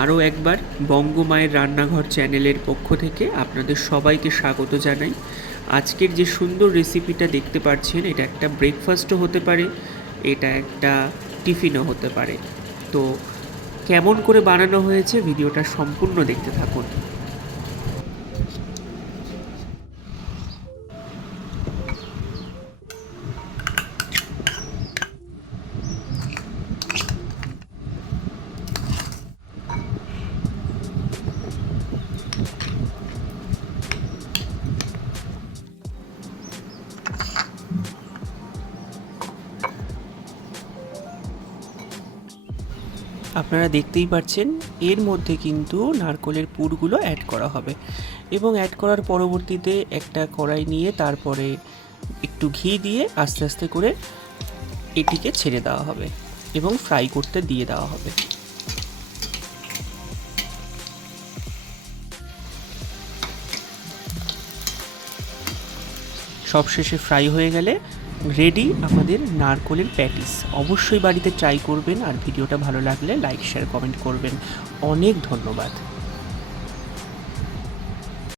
আরও একবার বঙ্গমায়ের রান্নাঘর চ্যানেলের পক্ষ থেকে আপনাদের সবাইকে স্বাগত জানাই। আজকের যে সুন্দর রেসিপিটা দেখতে পাচ্ছেন, এটা একটা ব্রেকফাস্টও হতে পারে, এটা একটা টিফিনও হতে পারে। তো কেমন করে বানানো হয়েছে ভিডিওটা সম্পূর্ণ দেখতে থাকুন। আপনারা দেখতেই পাচ্ছেন এর মধ্যে কিন্তু নারকেলের পুরগুলো অ্যাড করা হবে এবং অ্যাড করার পরবর্তীতে একটা কড়াই নিয়ে তারপরে একটু ঘি দিয়ে আস্তে আস্তে করে এটিকে ছেড়ে দেওয়া হবে এবং ফ্রাই করতে দিয়ে দেওয়া হবে। সবশেষে ফ্রাই হয়ে গেলে রেডি আমাদের নারকেলের প্যাটিস। অবশ্যই বাড়িতে ট্রাই করবেন, আর ভিডিওটা ভালো লাগলে লাইক শেয়ার কমেন্ট করবেন। অনেক ধন্যবাদ।